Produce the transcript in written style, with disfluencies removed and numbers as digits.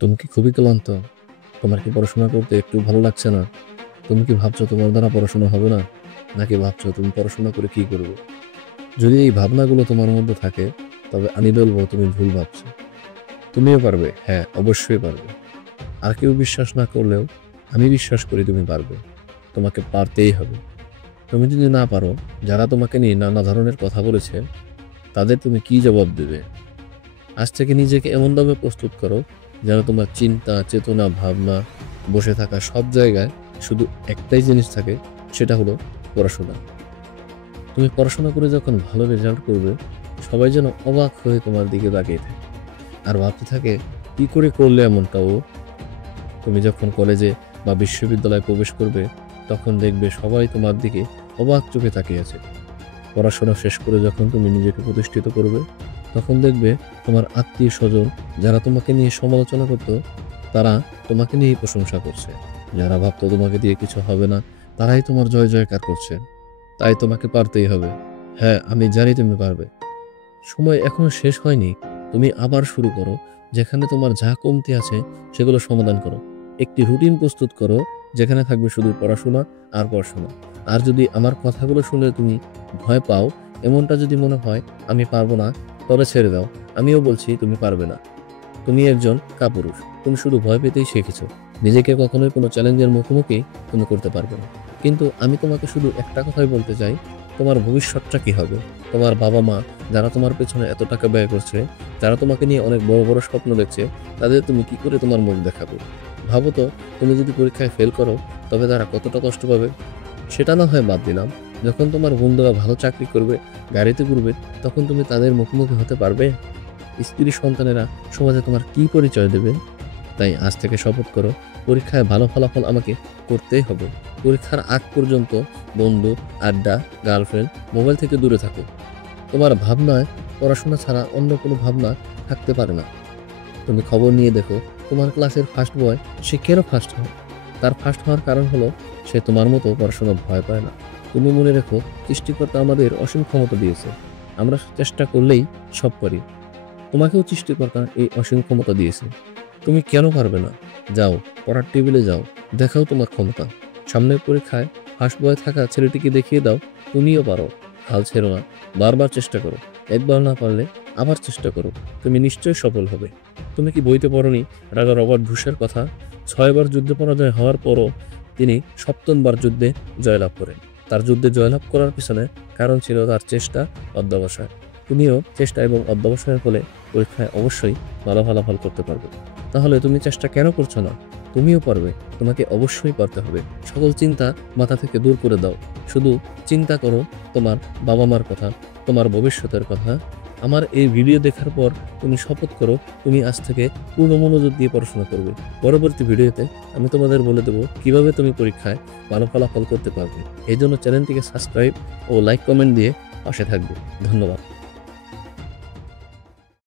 তুমি কি খুবই ক্লান্ত? তোমার কি পড়াশোনা করতে একটু ভালো লাগছে না? তুমি কি ভাবছো তোমার দ্বারা পড়াশোনা হবে না? নাকি ভাবছো তুমি পড়াশোনা করে কি করবে? যদি এই ভাবনাগুলো তোমার মধ্যে থাকে, তবে আমি বলবো তুমি ভুল ভাবছো। তুমিও পারবে, হ্যাঁ অবশ্যই পারবে। আর কেউ বিশ্বাস না করলেও আমি বিশ্বাস করি তুমি পারবে। তোমাকে পারতেই হবে। তুমি যদি না পারো, যারা তোমাকে নিয়ে নানা ধরনের কথা বলেছে, তাদের তুমি কি জবাব দেবে? আজ থেকে নিজেকে এমনভাবে প্রস্তুত করো যেন তোমার চিন্তা, চেতনা, ভাবনা, বসে থাকা সব জায়গায় শুধু একটাই জিনিস থাকে, সেটা হলো পড়াশোনা। তুমি পড়াশোনা করে যখন ভালো রেজাল্ট করবে, সবাই যেন অবাক হয়ে তোমার দিকে তাকিয়ে থাকে আর ভাবতে থাকে, কি করে করলে এমনটা ও? তুমি যখন কলেজে বা বিশ্ববিদ্যালয়ে প্রবেশ করবে, তখন দেখবে সবাই তোমার দিকে অবাক চোখে তাকিয়ে আছে। পড়াশোনা শেষ করে যখন তুমি নিজেকে প্রতিষ্ঠিত করবে, তখন দেখবে তোমার আত্মীয় স্বজন যারা তোমাকে নিয়ে সমালোচনা করতো, তারা তোমাকে নিয়ে প্রশংসা করছে। যারা ভাবতো তোমাকে দিয়ে কিছু হবে না, তারাই তোমার জয় জয়কার করছে। তাই তোমাকে পারতেই হবে। হ্যাঁ, আমি জানি তুমি পারবে। সময় এখনো শেষ হয়নি। তুমি আবার শুরু করো। যেখানে তোমার যা কমতি আছে সেগুলো সমাধান করো। একটি রুটিন প্রস্তুত করো, যেখানে থাকবে শুধু পড়াশোনা আর পড়াশোনা। আর যদি আমার কথাগুলো শুনে তুমি ভয় পাও, এমনটা যদি মনে হয় আমি পারবো না, তবে ছেড়ে দাও। আমিও বলছি তুমি পারবে না। তুমি একজন কাপুরুষ। তুমি শুধু ভয় পেতেই শিখেছো। নিজেকে কখনোই কোনো চ্যালেঞ্জের মুখোমুখি তুমি করতে পারবে না। কিন্তু আমি তোমাকে শুধু একটা কথাই বলতে চাই, তোমার ভবিষ্যৎটা কি হবে? তোমার বাবা মা যারা তোমার পেছনে এত টাকা ব্যয় করছে, যারা তোমাকে নিয়ে অনেক বড় বড় স্বপ্ন দেখছে, তাদের তুমি কি করে তোমার মুখ দেখাবে? ভাবো তো, তুমি যদি পরীক্ষায় ফেল করো, তবে তারা কতটা কষ্ট পাবে। সেটা না হয় বাদ দিলাম, যখন তোমার বন্ধুরা ভালো চাকরি করবে, গাড়িতে ঘুরবে, তখন তুমি তাদের মুখোমুখি হতে পারবে? স্ত্রী সন্তানেরা সমাজে তোমার কি পরিচয় দেবে? তাই আজ থেকে শপথ করো, পরীক্ষায় ভালো ফলাফল আমাকে করতেই হবে। পরীক্ষার আগ পর্যন্ত বন্ধু, আড্ডা, গার্লফ্রেন্ড, মোবাইল থেকে দূরে থাকো। তোমার ভাবনায় পড়াশোনা ছাড়া অন্য কোনো ভাবনা থাকতে পারে না। তুমি খবর নিয়ে দেখো, তোমার ক্লাসের ফার্স্ট বয় সে কেন ফার্স্ট হয়? তার ফার্স্ট হওয়ার কারণ হলো সে তোমার মতো পড়াশোনা ভয় পায় না। তুমি মনে রেখো, সৃষ্টিকর্তা আমাদের অসীম ক্ষমতা দিয়েছে। আমরা চেষ্টা করলেই সব পারি। তোমাকেও সৃষ্টিকর্তা এই অসীম ক্ষমতা দিয়েছে। তুমি কেন পারবে না? যাও, পড়ার টেবিলে যাও, দেখাও তোমার ক্ষমতা। সামনের পরীক্ষায় ফার্স্ট বয় থাকা ছেলেটিকে দেখিয়ে দাও, তুমিও পারো। হাল ছেড়ো না, বারবার চেষ্টা করো। একবার না পারলে আবার চেষ্টা করো। তুমি নিশ্চয়ই সফল হবে। তুমি কি বইতে পড়নি রাজা রবার্ট বুশের কথা? 6বার যুদ্ধে পরাজয় হওয়ার পরও তিনি 7বার যুদ্ধে জয়লাভ করেন। তার যুদ্ধে জয়লাভ করার পিছনে কারণ ছিল তার চেষ্টা, অধ্যবসায়। তুমিও চেষ্টা এবং অধ্যবসায়ের ফলে পরীক্ষায় অবশ্যই ভালো ফলাফল করতে পারবে। তাহলে তুমি চেষ্টা কেন করছো না? তুমিও পারবে। তোমাকে অবশ্যই পারতে হবে। সকল চিন্তা মাথা থেকে দূর করে দাও। শুধু চিন্তা করো তোমার বাবা মার কথা, তোমার ভবিষ্যতের কথা। আমার এই ভিডিও দেখার পর তুমি শপথ করো, তুমি আজ থেকে পূর্ণ মনোযোগ দিয়ে পড়াশোনা করবে। পরবর্তী ভিডিওতে আমি তোমাদের বলে দেবো কিভাবে তুমি পরীক্ষায় ভালো ফলাফল করতে পারবে। এই জন্য চ্যানেলটিকে সাবস্ক্রাইব ও লাইক কমেন্ট দিয়ে পাশে থাকবে। ধন্যবাদ।